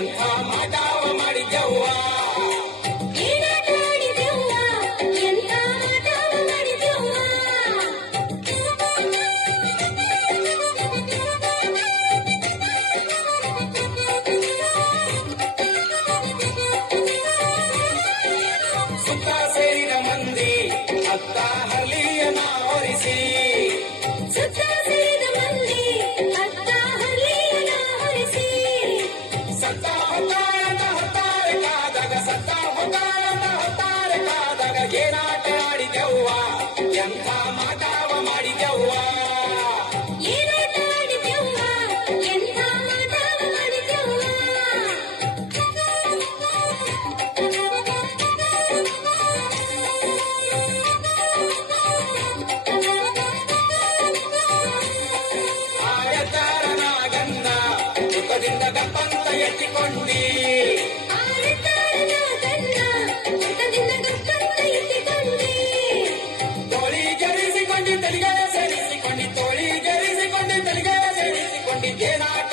ಎಂಥ ಮಾಟವ ಮಾಡಿದ್ದೆವ್ವ. ಸುತ್ತ ಸೇರಿದ ಮಂದಿ ಅತ್ತ ಹಲಿಯನ ಹೊರಿಸಿ ಸತ್ತ ಹೊತ್ತಾಳನ ಹೊತ್ತಾರೆ ಕಾದಾಗ ಸತ್ತ ಹೊತ್ತಾಳನ ಹೊತ್ತಾರೆ ಕಾದಾಗ ಏನಾಟ ಆಡಿದೆವ್ವ ಎಂಥ ಮಾಟವ ಮಾಡಿದೆವ್ವ. ಆಯತಾರನಾಗನ್ನ ಮುಖದಿಂದ ಗಪ್ಪಂತ ಎತ್ತಿಕೊಂಡಿ ತೋಳಿ ಜರಿಸಿಕೊಂಡು ತಲೆಗೆ ಸೇರಿಸಿಕೊಂಡು ತೋಳಿ ಜರಿಸಿಕೊಂಡು ತಲೆಗೆ ಸೇರಿಸಿಕೊಂಡು ಏನಾಟ